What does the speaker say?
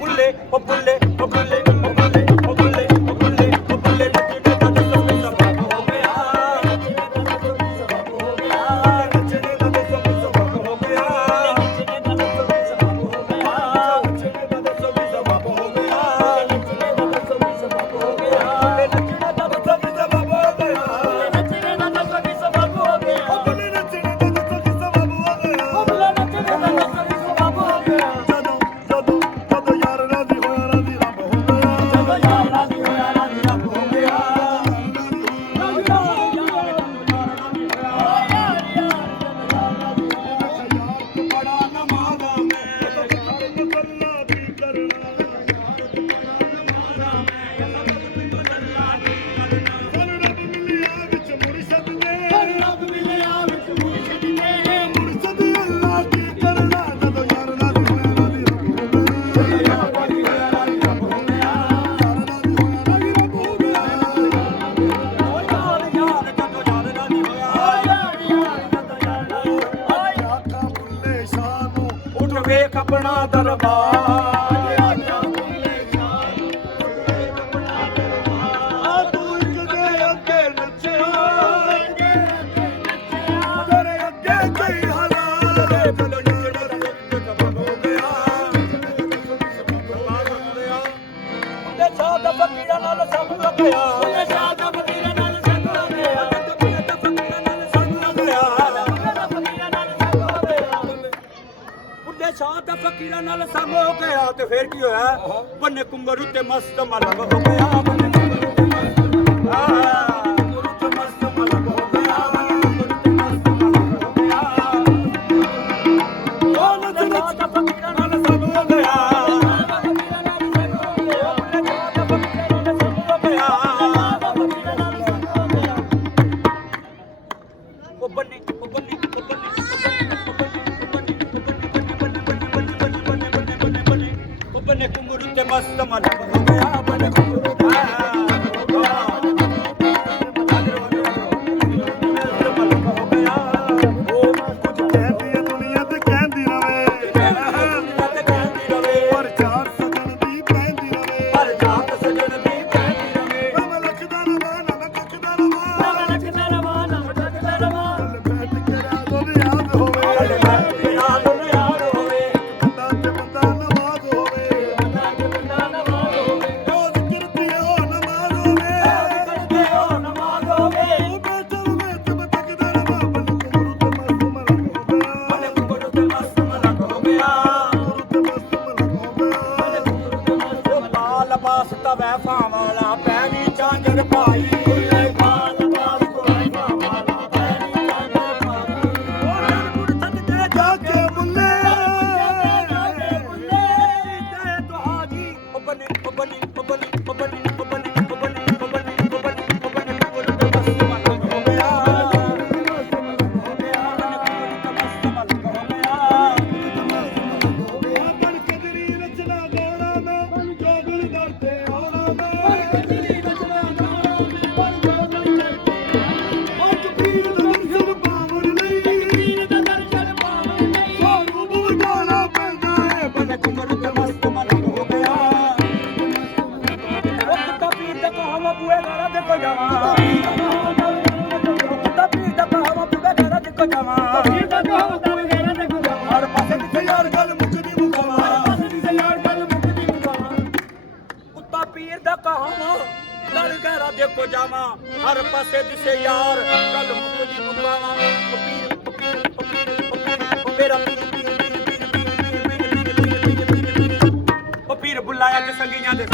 ਬੁੱਲੇ ਉਹ ਬੁੱਲੇ ਉਹ ਬੁੱਲੇ ਉਹ ਬੁੱਲੇ ਉਹ ਬੁੱਲੇ ਉਹ ਬੁੱਲੇ ਉਹ ਬੁੱਲੇ ਨੱਚਣੇ ਦਾ ਦਸਮ ਸਬਕ ਹੋ ਗਿਆ ਨੱਚਣੇ ਦਾ ਦਸਮ ਸਬਕ ਹੋ ਗਿਆ ਨੱਚਣੇ ਦਾ ਦਸਮ ਸਬਕ ਹੋ ਗਿਆ ਨੱਚਣੇ ਦਾ ਦਸਮ ਸਬਕ ਹੋ ਗਿਆ ਨੱਚਣੇ ਦਾ ਦਸਮ ਸਬਕ ਹੋ ਗਿਆ ਨੱਚਣੇ ਦਾ ਦਸਮ ਸਬਕ ਹੋ ਗਿਆ ਨੱਚਣੇ ਦਾ ਦਸਮ ਸਬਕ ਹੋ ਗਿਆ ਉਹ ਬੁੱਲੇ ਨੱਚਣੇ ਦਾ ਦਸਮ ਸਬਕ ਹੋ ਗਿਆ ਉਹ ਬੁੱਲੇ ਨੱਚਣੇ ਦਾ ਦਸਮ ਸਬਕ ਹੋ ਗਿਆ ਜਦੋਂ ਯਾਰ ਰਾਜ਼ੀ ਹੋਇਆ ਰਾਜ਼ੀ ਰੱਬ ਹੋ ਗਿਆ ਜਦੋਂ ਯਾਰ ਰਾਜ਼ੀ ਹੋਇਆ ਰਾਜ਼ੀ ਰੱਬ ਹੋ ਗਿਆ ਬੜਾ ਨਮਾਜ਼ਾ ਮੈਂ ਗੱਲਾਂ ਵੀ ਕਰਨਾ ਰੱਬ ਮਿਲਿਆ ਵਿੱਚ ਮੁਰਸ਼ਦ ਨੇ ਰੱਬ ਮਿਲਿਆ ਵਿੱਚ ਮੁਰਸ਼ਦ ਨੇ ਮੁਰਸ਼ਦ ਅੱਲਾ ਕੀ ਕਰਨਾ ਜਦੋਂ ਯਾਰ ਰਾਜ਼ੀ ਹੋਇਆ ਰਾਜ਼ੀ ਰੱਬ ਹੋ ਗਿਆ ਰਾਜ਼ੀ ਹੋਇਆ ਰਾਜ਼ੀ ਰੱਬ ਹੋ ਗਿਆ ਰਾਜ਼ੀ ਹੋਇਆ ਰਾਜ਼ੀ ਰੱਬ ਹੋ ਗਿਆ ਯਾਰ ਜਦੋਂ ਯਾਰ ਰਾਜ਼ੀ ਹੋਇਆ ਯਾਰ ਜਦੋਂ ਯਾਰ ਰਾਜ਼ੀ ਹੋਇਆ ਆਖਾਂ ਬੁੱਲੇ ਸ਼ਾਹ ਨੂੰ ਉੱਠ ਵੇਖ ਆਪਣਾ ਦਰਬਾਰ ਆਖਾਂ ਬੁੱਲੇ ਸ਼ਾਹ ਨੂੰ ਉੱਠ ਵੇਖ ਆਪਣਾ ਦਰਬਾਰ ਤੂੰ ਇੱਕ ਦੇ ਅੱਗੇ ਨੱਚਿਆ ਤੇਰੇ ਅੱਗੇ ਕੋਈ ਹਾਲਾਤ ਚਲੋ ਜਿਹੜਾ ਸਬਕ ਹੋ ਗਿਆ ਉਹਦੇ ਸ਼ਾਹ ਦਾ ਫਕੀਰਾਂ ਨਾਲ ਸਭ ਹੋ ਗਿਆ ਉਹਦੇ ਸ਼ਾਹ ਦਾ ਫਕੀਰਾਂ ਨਾਲ ਸਭ ਹੋ ਗਿਆ ਉਹਦੇ ਫਕੀਰਾਂ ਨਾਲ ਸਭ ਹੋ ਗਿਆ ਉਹਦੇ ਸ਼ਾਹ ਦਾ ਫਕੀਰਾਂ ਨਾਲ ਸਭ ਹੋ ਗਿਆ ਤੇ ਫਿਰ ਕੀ ਹੋਇਆ ਬੰਨੇ ਕੁੰਗਰ ਉੱਤੇ ਮਸਤ ਮਲਕ ਹੋ ਗਿਆ ਬੰਨੇ ਕੁੰਗਰ ਉੱਤੇ ਮਸਤ ਕੁੰਗਰ ਉੱਤੇ ਮਸਤ ਮਲਕ ਹੋ ਗਿਆ ਬੰਨੇ ਕੁੰਗਰ ਉੱਤੇ ਮਸਤ ਮਲਕ ਹੋ ਗਿਆ ਉਹਦੇ ਸ਼ਾਹ ਦਾ ਫਕੀਰਾਂ ਨਾਲ ਸਭ ਹੋ ਗਿਆ ਫਕੀਰਾਂ ਨਾਲ ਸਭ ਹੋ ਗਿਆ ਉਹਦੇ ਸ਼ਾਹ ਦਾ ਫਕੀਰਾਂ ਨਾਲ ਸਭ ਹੋ ਗਿਆ ਫਕੀਰਾਂ ਨਾਲ ਸਭ ਹੋ ਗਿਆ ਉਹ ਬੰਨੇ ਉਹ ਬੰਨੇ ਉਹ ਬੰਨੇ ਉਹ ਬੰਨੇ ਕੁੰਗਰ ਉੱਤੇ ਮਸਤ ਮਲਕ ਹੋ ਗਿਆ ਬੰਨੇ ਕੁੰਗਰ ਉੱਤੇ ਦੁਨੀਆ ਤੇ ਕਹਿੰਦੀ ਰਵੇ ਪਰ ਚਾਰ ਸਜਣ ਦੀ ਪੈਂਦੀ ਰਵੇ ਪਰ ਚਾਰ ਸਜਣ ਦੀ ਪੈਂਦੀ ਰਵੇ ਨਮ ਲਖਦਾ ਰਵਾ ਨਮ ਕੱਖਦਾ ਰਵਾ ਨਮ ਲਖਦਾ ਰਵਾ ਨਮ ਕੱਖਦਾ ਰਵਾ ਬੈਠ ਕੇ ਰਾਜ਼ੋ ਯਾਦ ਹੋਵੇ ਬੈਠ ਕੇ ਰਾਜ਼ੋ ਯਾਦ ਹੋਵੇ ਬੰਦਾ ਤੇ ਬੰਦਾ ਨਵਾਜ਼ ਹੋਵੇ ਬੰਦਾ ਤੇ ਬੰਦਾ ਨਵਾਜ਼ ਹੋਵੇ ਰੋਜ਼ ਕਿਰਤੀ ਹੋ ਨਮਾਜ਼ ਹੋਵੇ ਕਿਰਤੀ ਹੋ ਨਮਾਜ਼ ਹੋਵੇ ਉਹ ਬੈਠਾ ਹੋਵੇ ਤੇ ਬਤਕਦਾ ਰਵਾ ਬੰਦੇ ਕੁੰਗਰ ਉੱਤੇ ਮਸਤ ਮਲਕ ਹੋ ਗਿਆ ਲਬਾਸ ਤਵੈ ਫਾਵਾਲਾ ਪੈਰੀ ਚਾਂਜਰ ਪਾਈ ਲਾਲ ਲਬਾਸ ਤਵੈ ਫਾਵਾਲਾ ਪੈਰੀ ਚਾਂਜਰ ਪਾਈ ਉਹ ਗੁਰ ਸਦਕੇ ਜਾ ਕੇ ਬੁੱਲੇ ਤੇ ਤੁਹਾਜੀ ਉਹ ਬਨੇ ਉਹ ਬਨੇ ਉਹ ਬਨੇ ਉਹ ਬਨੇ ਉਹ ਬਨੇ ਉਹ ਬਨੇ ਉਹ ਬਨੇ ਉਹ ਬਨੇ ਉਹ ਬਨੇ ਗੁਰ ਤੇ ਮਸਤ ਮਲਕ ਹੋ ਗਿਆ ਮਸਤ ਮਲਕ ਹੋ ਗਿਆ ਬਣ ਕਦਰੀ ਰਚਨਾ ਗਾਉਣਾ ਮੈਂ ਜੋਗਲ ਦਰ ਤੇ ਆਉਣਾ ਮੈਂ ਕਦਰੀ ਰਚਨਾ ਗਾਉਣਾ ਮੈਂ ਜੋਗਲ ਦਰ ਤੇ ਆਉਣਾ ਕਬੀਰ ਦਾ ਦਰਸ਼ਨ ਪਾਵਨ ਲਈ ਕਬੀਰ ਦਾ ਦਰਸ਼ਨ ਪਾਵਨ ਲਈ ਸਾਨੂੰ ਬੁਝਾਣਾ ਪੈਂਦਾ ਹੈ ਬਨ ਕੁਮਰ ਤੇ ਮਸਤ ਮਲਕ ਹੋ ਗਿਆ ਉਹ ਕਬੀਰ ਦਾ ਕਹਾਵਾ ਬੂਏ ਘਰਾਂ ਦੇ ਕੋ ਜਾਵਾਂ ਕਬੀਰ ਦਾ ਕਹਾਵਾ ਬੂਏ ਘਰਾਂ ਦੇ ਕੋ ਜਾਵਾਂ ਕਬੀਰ ਦਾ ਕਹਾਵਾ ਬੂਏ ਘਰਾਂ ਦੇ ਕੋ ਜਾਵਾਂ ਹਰ ਪਾਸੇ ਜਿੱਥੇ ਯਾਰ ਗੱਲ ਮੁੱਕਦੀ ਮੁਕਾਵਾਂ ਹਰ ਪਾਸੇ ਜਿੱਥੇ ਯਾਰ ਗੱਲ ਮੁੱਕਦੀ ਮੁਕਾਵਾਂ ਕੁੱਤਾ ਪੀਰ ਦਾ ਕਹਾਵਾ ਲੜ ਘਰਾਂ ਦੇ ਕੋ ਜਾਵਾਂ ਹਰ ਪਾਸੇ ਜਿੱਥੇ ਯਾਰ ਗੱਲ ਮੁੱਕਦੀ ਮੁਕਾਵਾਂ ਮੇਰਾ ਪੀਰ ਬੁਲਾਇਆ ਕਿ ਸੰਗੀਆਂ ਦੇ